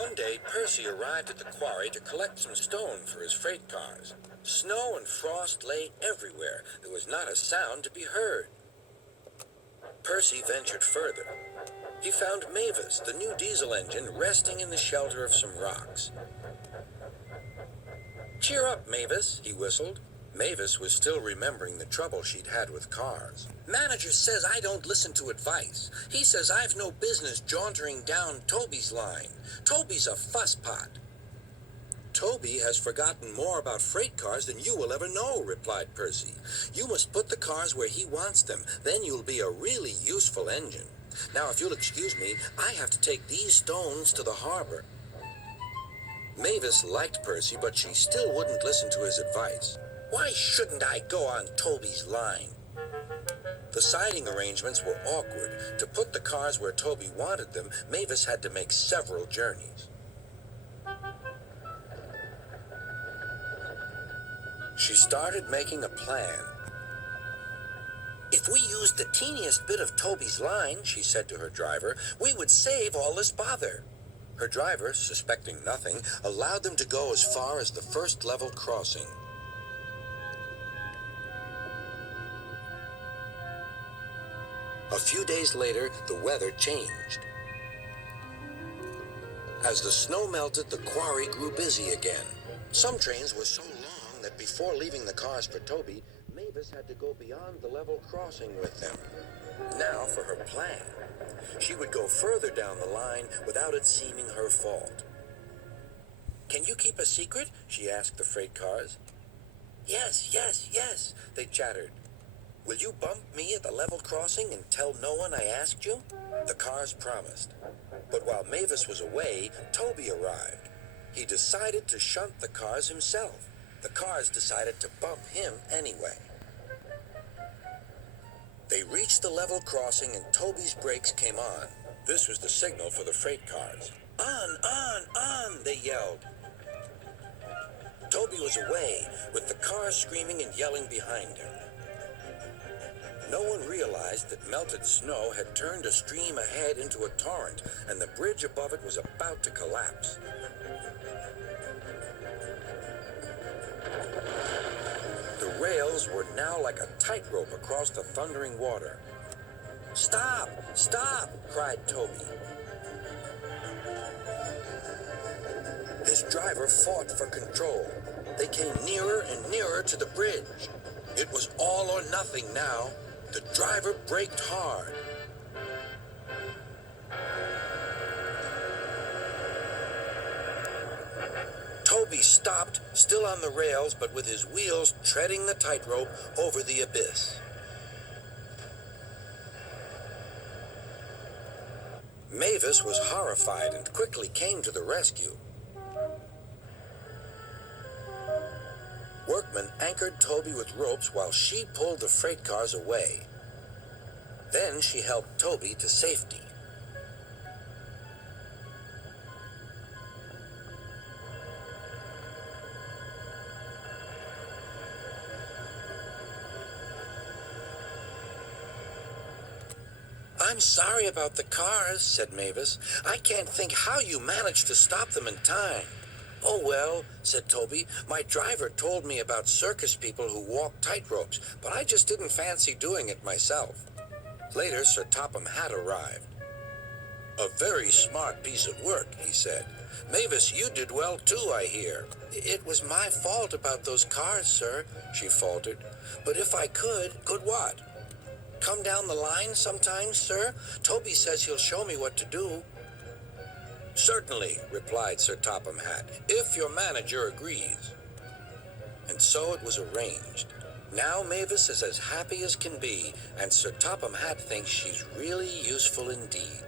One day, Percy arrived at the quarry to collect some stone for his freight cars. Snow and frost lay everywhere. There was not a sound to be heard. Percy ventured further. He found Mavis, the new diesel engine, resting in the shelter of some rocks. "Cheer up, Mavis," he whistled. Mavis was still remembering the trouble she'd had with cars. "Manager says I don't listen to advice. He says I've no business jauntering down Toby's line. Toby's a fusspot." "Toby has forgotten more about freight cars than you will ever know," replied Percy. "You must put the cars where he wants them. Then you'll be a really useful engine. Now, if you'll excuse me, I have to take these stones to the harbor." Mavis liked Percy, but she still wouldn't listen to his advice. "Why shouldn't I go on Toby's line?" The siding arrangements were awkward. To put the cars where Toby wanted them, Mavis had to make several journeys. She started making a plan. "If we used the teeniest bit of Toby's line," she said to her driver, "we would save all this bother." Her driver, suspecting nothing, allowed them to go as far as the first level crossing. A few days later, the weather changed. As the snow melted, the quarry grew busy again. Some trains were so long that before leaving the cars for Toby, Mavis had to go beyond the level crossing with them. Now for her plan. She would go further down the line without it seeming her fault. "Can you keep a secret?" she asked the freight cars. Yes, they chattered. "Will you bump me at the level crossing and tell no one I asked you?" The cars promised. But while Mavis was away, Toby arrived. He decided to shunt the cars himself. The cars decided to bump him anyway. They reached the level crossing and Toby's brakes came on. This was the signal for the freight cars. On, they yelled. Toby was away, with the cars screaming and yelling behind him. No one realized that melted snow had turned a stream ahead into a torrent, and the bridge above it was about to collapse. The rails were now like a tightrope across the thundering water. Stop! Cried Toby. His driver fought for control. They came nearer and nearer to the bridge. It was all or nothing now. The driver braked hard. Toby stopped, still on the rails, but with his wheels treading the tightrope over the abyss. Mavis was horrified and quickly came to the rescue. Workmen anchored Toby with ropes while she pulled the freight cars away. Then she helped Toby to safety. "I'm sorry about the cars," said Mavis. "I can't think how you managed to stop them in time." "Oh, well," said Toby, "my driver told me about circus people who walk tightropes, but I just didn't fancy doing it myself." Later, Sir Topham Hatt arrived. "A very smart piece of work," he said. "Mavis, you did well too, I hear." "It was my fault about those cars, sir," she faltered. "But if I could..." "Could what?" "Come down the line sometimes, sir. Toby says he'll show me what to do." "Certainly," replied Sir Topham Hatt, "if your manager agrees." And so it was arranged. Now Mavis is as happy as can be, and Sir Topham Hatt thinks she's really useful indeed.